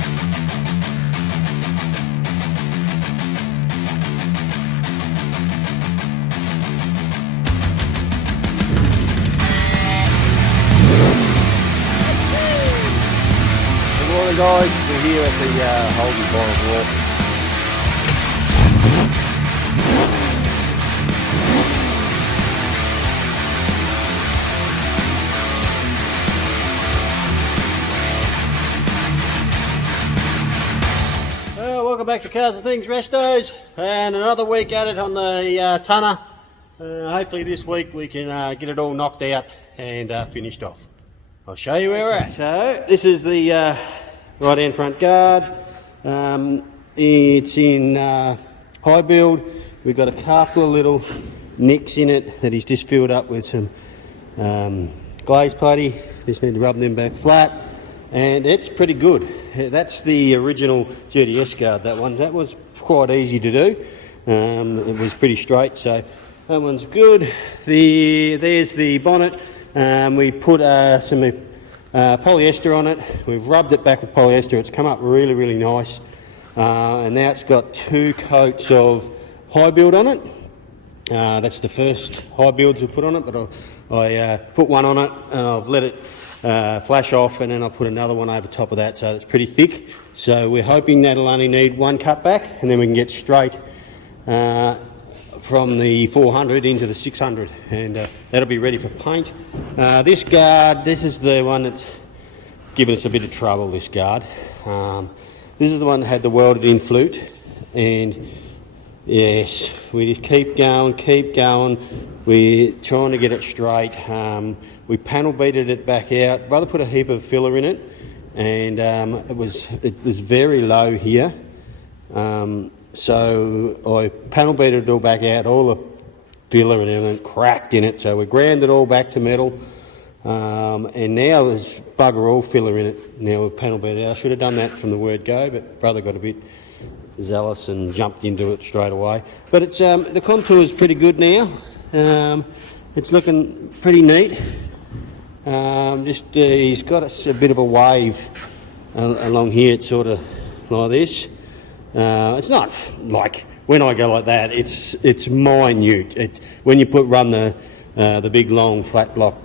Good morning guys, we're here at the Holden bottom walk. Welcome back to Cars and Things Restos, and another week at it on the tonner. Hopefully this week we can get it all knocked out and finished off. I'll show you where we're at. So this is the right hand front guard. It's in high build. We've got a couple of little nicks in it that he's just filled up with some glaze putty. Just need to rub them back flat, and it's pretty good. That's the original GTS guard, that one. That was quite easy to do. It was pretty straight, so that one's good. There's the bonnet. We put some polyester on it. We've rubbed it back with polyester. It's come up really, really nice. And now it's got 2 coats of high build on it. That's the first high builds we put on it, but I put one on it and I've let it flash off, and then I'll put another one over top of that, so it's pretty thick. So we're hoping that'll only need 1 cut back, and then we can get straight from the 400 into the 600, and that'll be ready for paint. This guard, this is the one that's given us a bit of trouble, this guard. This is the one that had the welded in flute, and yes, we just keep going. We're trying to get it straight. We panel beaded it back out. Brother put a heap of filler in it, and it was very low here. So I panel beaded it all back out, all the filler and everything cracked in it. So we ground it all back to metal, and now there's bugger all filler in it. Now we've panel beaded it out. I should have done that from the word go, but brother got a bit zealous and jumped into it straight away. But it's the contour is pretty good now. It's looking pretty neat. He's got a bit of a wave along here. It's sort of like this. It's not like when I go like that. It's minute. When you run the big long flat block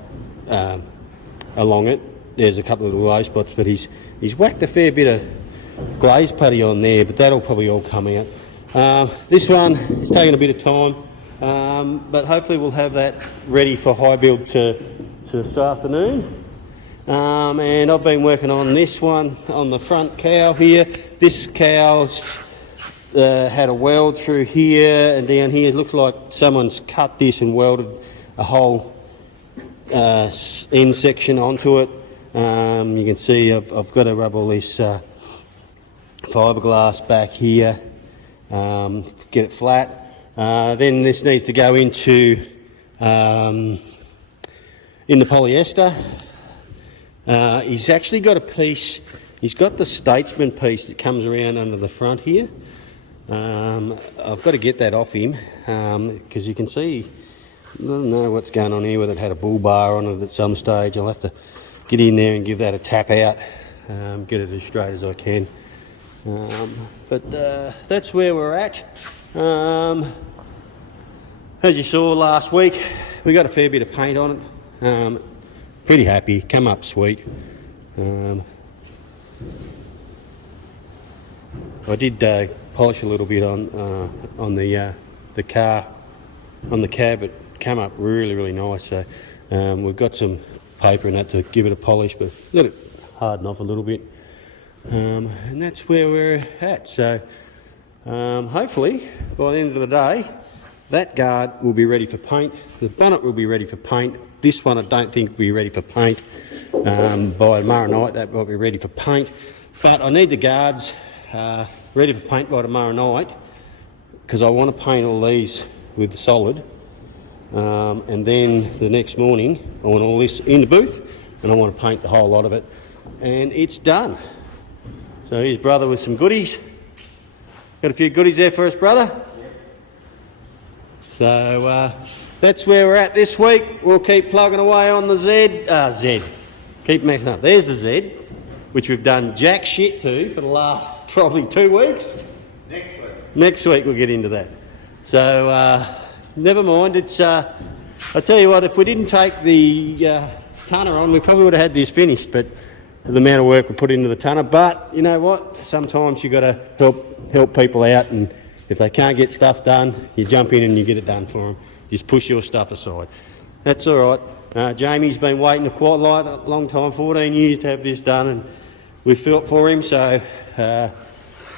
along it, there's a couple of little low spots. But he's whacked a fair bit of glaze putty on there, but that'll probably all come out. This one is taking a bit of time, but hopefully we'll have that ready for high build to this afternoon. And I've been working on this one on the front cowl here. This cow's had a weld through here and down here. It looks like someone's cut this and welded a whole end section onto it. You can see I've got to rub all this fiberglass back here, get it flat. Then this needs to go into in the polyester. He's actually got a piece. He's got the Statesman piece that comes around under the front here. I've got to get that off him, because you can see, I don't know what's going on here, whether it had a bull bar on it at some stage. I'll have to get in there and give that a tap out, get it as straight as I can. But that's where we're at. As you saw last week, we got a fair bit of paint on it. Pretty happy, come up sweet. I did polish a little bit on the car, on the cab. It came up really nice. So we've got some paper and that to give it a polish, but let it harden off a little bit. And that's where we're at. So hopefully by the end of the day, that guard will be ready for paint. The bonnet will be ready for paint. This one I don't think will be ready for paint. By tomorrow night that will be ready for paint. But I need the guards ready for paint by tomorrow night, because I want to paint all these with the solid. And then the next morning I want all this in the booth, and I want to paint the whole lot of it. And it's done. So here's brother with some goodies. Got a few goodies there for us, brother. So that's where we're at this week. We'll keep plugging away on the Z. Keep messing up. There's the Z. which we've done jack shit to for the last probably 2 weeks. Next week we'll get into that. So never mind. It's I tell you what, if we didn't take the tonner on, we probably would have had this finished. But the amount of work we put into the tonner. But you know what? Sometimes you got to help people out, and if they can't get stuff done, you jump in and you get it done for them. Just push your stuff aside. That's all right. Jamie's been waiting quite a long time, 14 years to have this done, and we felt for him. So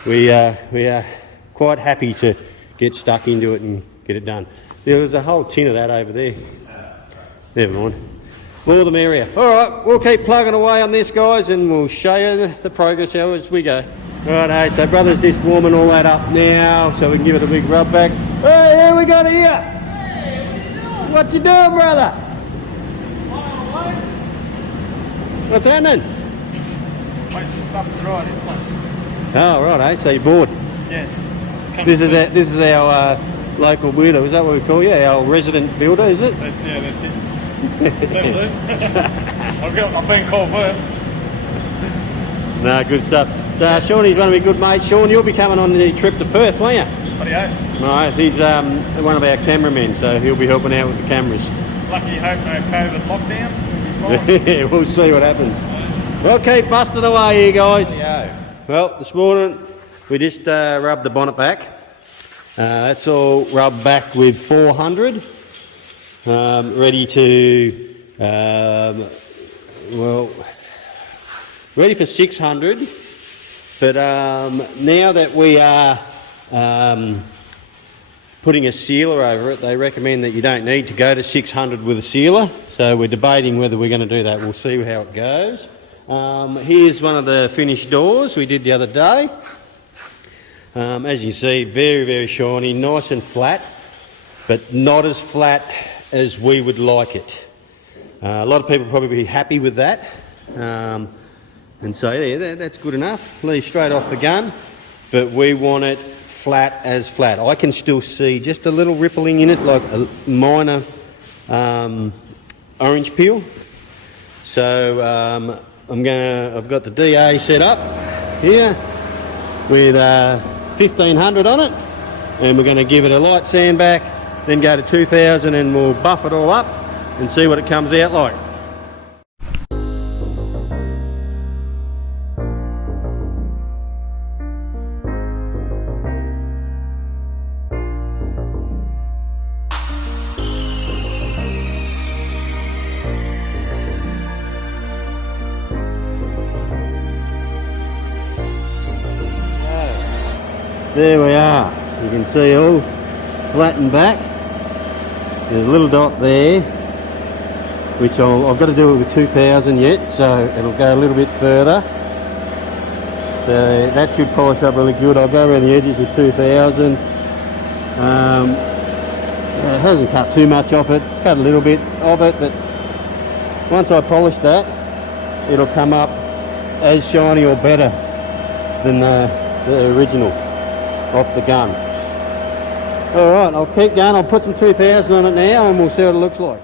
we are quite happy to get stuck into it and get it done. There was a whole tin of that over there. Never mind. More the merrier. All right, we'll keep plugging away on this, guys, and we'll show you the progress as we go. Right, so brother's just warming all that up now, so we can give it a big rub back. Hey, here we got it here. Hey, what you doing, brother? What's happening? Waiting for stuff to dry this place. Oh, right, so you're bored. Yeah. This is our local builder. Is that what we call you? Our resident builder, is it? That's it. That'll do. I've been called worse. No, good stuff. Shawnee's one of my good mates. Sean, you'll be coming on the trip to Perth, won't you? Bloody oath. Right, he's one of our cameramen, so he'll be helping out with the cameras. Lucky you hope no COVID lockdown. We'll be fine. Yeah, we'll see what happens. We'll keep busting away here, guys. Well, this morning we just rubbed the bonnet back. That's all rubbed back with 400. Ready to, ready for 600. But now that we are putting a sealer over it, they recommend that you don't need to go to 600 with a sealer. So we're debating whether we're going to do that. We'll see how it goes. Here's one of the finished doors we did the other day. As you see, very, very shiny, nice and flat, but not as flat as we would like it. A lot of people will probably be happy with that. And so yeah, that's good enough. Leave straight off the gun, but we want it flat as flat. I can still see just a little rippling in it, like a minor orange peel. So I've got the DA set up here with 1500 on it, and we're going to give it a light sand back, then go to 2000, and we'll buff it all up and see what it comes out like. There we are. You can see all flattened back. There's a little dot there, which I've got to do it with 2000 yet, so it'll go a little bit further. So that should polish up really good. I'll go around the edges with 2000. It hasn't cut too much off it. It's cut a little bit of it, but once I polish that, it'll come up as shiny or better than the original off the gun. Alright, I'll keep going. I'll put some 2000 on it now and we'll see what it looks like.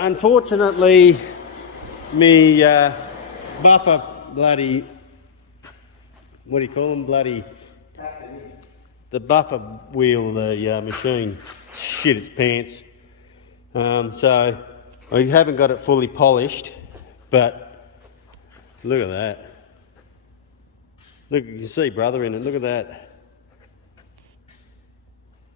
Unfortunately, me buffer bloody, what do you call them, bloody, the buffer wheel, the machine shit its pants. So I haven't got it fully polished, but look at that. Look, you can see brother in it, look at that.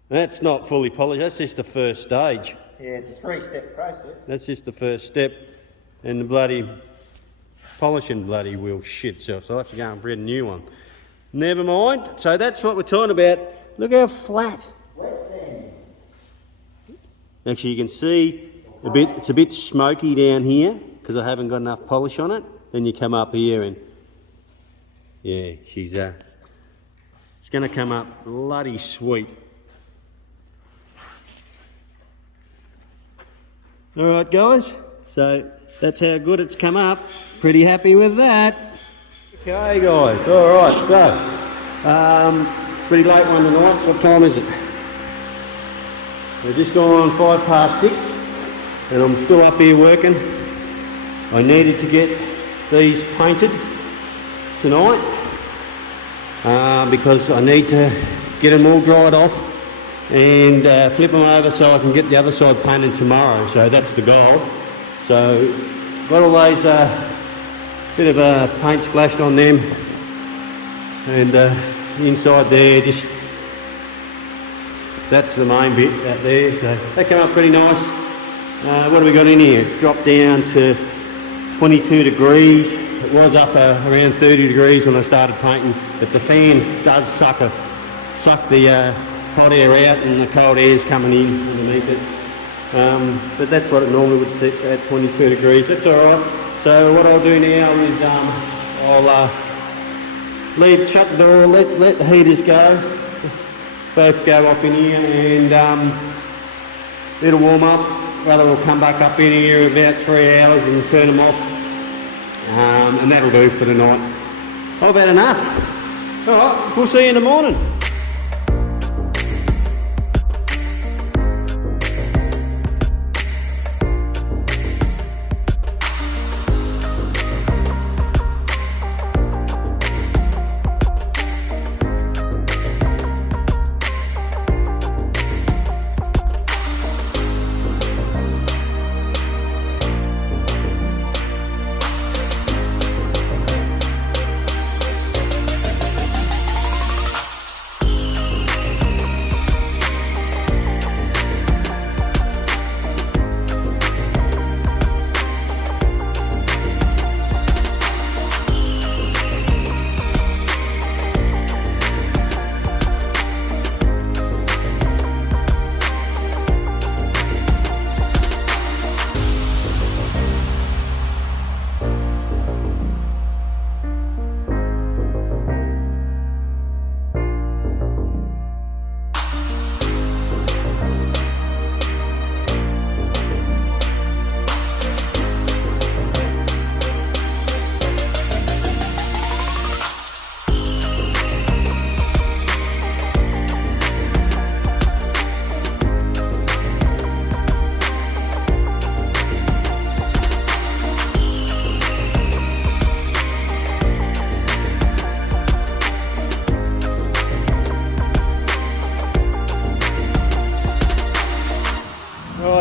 That's not fully polished, that's just the first stage. Yeah, it's a 3-step process. That's just the first step, and the bloody polishing bloody wheel shit itself, so I'll have to go and breed a new one. Never mind, so that's what we're talking about. Look how flat. Wet sand. Actually you can see it's a bit smoky down here because I haven't got enough polish on it. Then you come up here and yeah, she's it's going to come up bloody sweet. Alright guys, so that's how good it's come up. Pretty happy with that. Okay guys, alright, so pretty late one tonight. What time is it? We've just gone 6:05 and I'm still up here working. I needed to get these painted tonight because I need to get them all dried off and flip them over so I can get the other side painted tomorrow. So that's the goal. So got all those bit of paint splashed on them, and inside there, just that's the main bit out there. So that came up pretty nice. What have we got in here? It's dropped down to 22 degrees. It was up around 30 degrees when I started painting, but the fan does suck the hot air out and the cold air is coming in underneath it. But that's what it normally would set at 22 degrees. That's alright. So what I'll do now is I'll shut the door, let the heaters go, both go off in here, and it'll warm up. Brother will come back up in here in about 3 hours and turn them off, and that'll do for the night. Oh, about enough. Alright, we'll see you in the morning.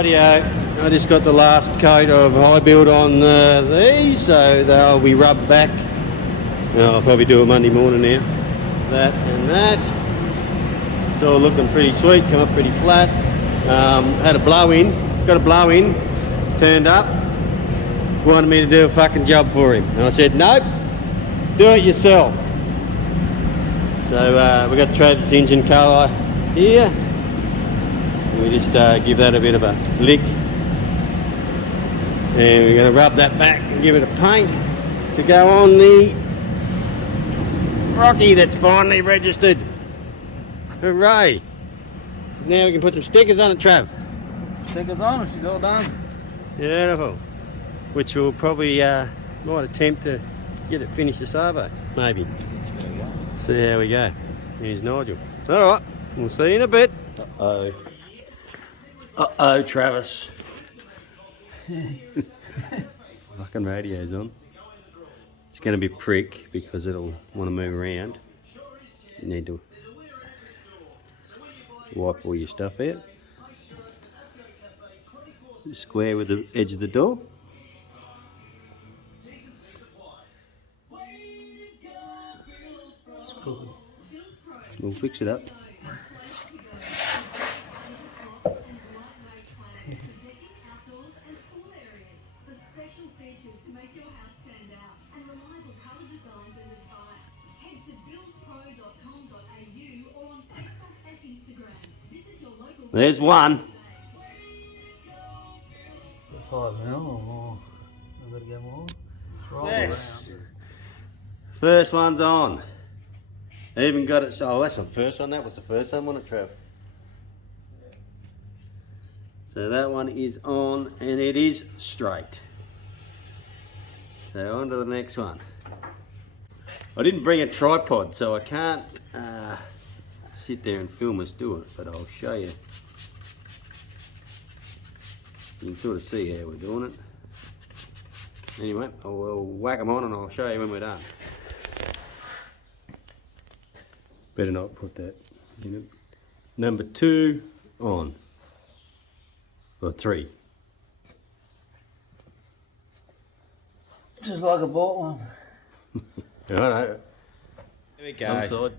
Rightio, I just got the last coat of high build on these, so they'll be rubbed back. I'll probably do it Monday morning now. That and that. It's all looking pretty sweet, come up pretty flat. Had a blow in, got a blow in, turned up, wanted me to do a fucking job for him. And I said, nope, do it yourself. So we've got Travis engine colour here. We just give that a bit of a lick, and we're going to rub that back and give it a paint to go on the Rocky that's finally registered. Hooray! Now we can put some stickers on it, Trav. Stickers on, she's all done. Beautiful. Which we'll probably might attempt to get it finished this Arvo, maybe. See how we go. Here's Nigel. Alright, we'll see you in a bit. Uh-oh. Uh-oh, Travis. Fucking radio's on. It's going to be prick because it'll want to move around. You need to wipe all your stuff out. Square with the edge of the door. We'll fix it up. There's one. 5 mil or more. I've got to go more. Roll Yes. around. First one's on. Even got it. Oh, that's not the first one. That was the first one, wasn't it, Trev? So that one is on, and it is straight. So on to the next one. I didn't bring a tripod, so I can't sit there and film us do it, but I'll show you. You can sort of see how we're doing it. Anyway, I'll whack them on and I'll show you when we're done. Better not put that in it. Number 2 on. Or 3. Just like I bought one. Alright. There we go. Other side.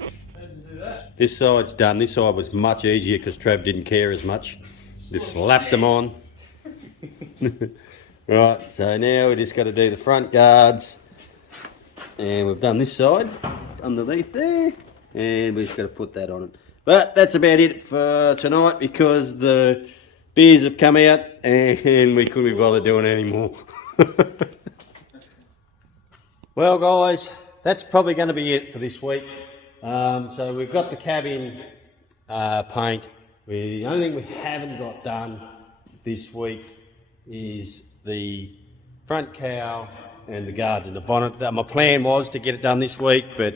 How did you do that? This side's done. This side was much easier because Trav didn't care as much. Just slapped them on. Right, so now we just got to do the front guards. And we've done this side underneath there. And we just got to put that on it. But that's about it for tonight because the beers have come out and we couldn't be bothered doing it anymore. Well guys, that's probably going to be it for this week. So we've got the cabin paint. The only thing we haven't got done this week is the front cowl and the guards and the bonnet. My plan was to get it done this week, but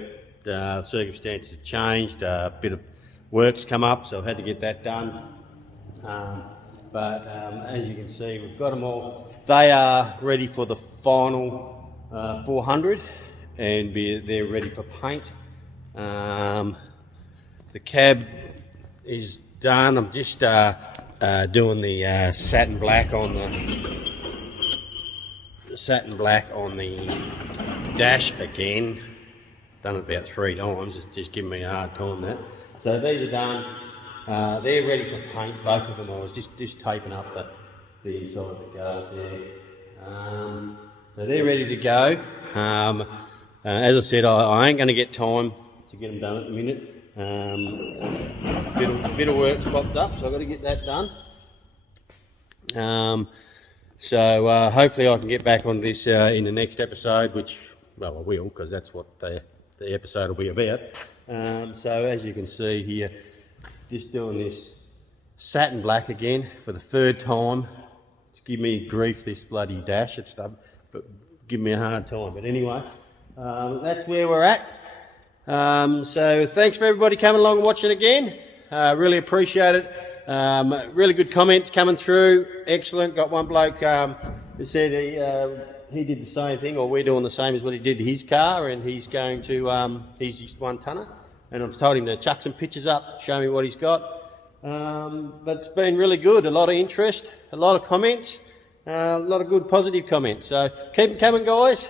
circumstances have changed. A bit of work's come up, so I've had to get that done. But as you can see, we've got them all. They are ready for the final 400, and they're ready for paint. The cab is done. I'm just doing the satin black on the dash again. Done it about 3 times. It's just giving me a hard time that. So these are done. They're ready for paint. Both of them. I was just taping up the inside of the guard there. So they're ready to go. As I said, I ain't going to get time to get them done at the minute. A bit of work's popped up, so I've got to get that done. So hopefully I can get back on this in the next episode, which, well, I will, because that's what the episode will be about. So as you can see here, just doing this satin black again for the 3rd time. It's giving me grief, this bloody dash. It's but giving me a hard time. But anyway, that's where we're at. So thanks for everybody coming along and watching again. Really appreciate it. Really good comments coming through. Excellent. Got one bloke that said he did the same thing, or we're doing the same as what he did to his car, and he's going to he's just 1-tonner, and I've told him to chuck some pictures up, show me what he's got. But it's been really good. A lot of interest, a lot of comments, a lot of good positive comments. So keep them coming, guys.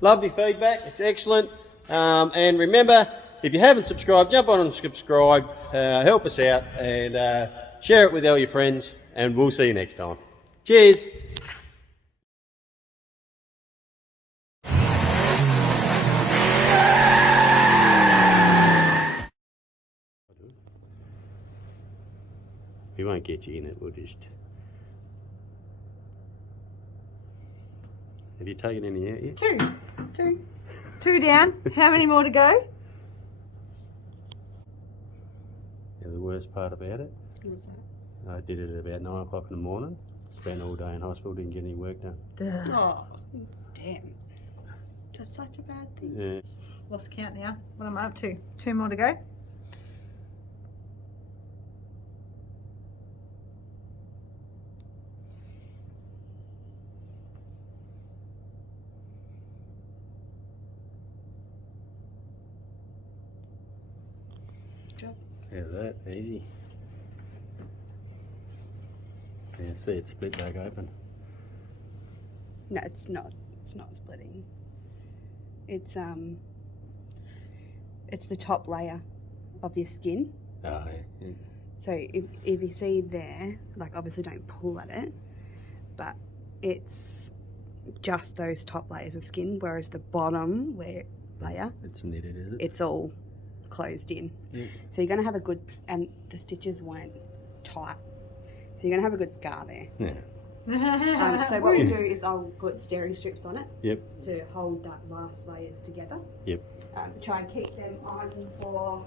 Lovely feedback. It's excellent. And remember, if you haven't subscribed, jump on and subscribe. Help us out and share it with all your friends. And we'll see you next time. Cheers. We won't get you in it. We'll just. Have you taken any out yet? Two down. How many more to go? Yeah, the worst part about it, What was that? I did it at about 9 o'clock in the morning. Spent all day in hospital, didn't get any work done. Oh, damn. That's such a bad thing. Yeah. Lost count now. What am I up to? 2 more to go? Good job. How's that? Easy. Yeah, see it split back open. No, it's not. It's not splitting. It's the top layer of your skin. Oh, yeah. So if you see there, like obviously don't pull at it, but it's just those top layers of skin, whereas the bottom layer, It's knitted, is it? it's all closed in. Yeah. So you're going to have a good, and the stitches weren't tight. So you're going to have a good scar there. Yeah. So what we do is I'll put steering strips on it Yep. to hold that last layers together. Yep. Try and keep them on for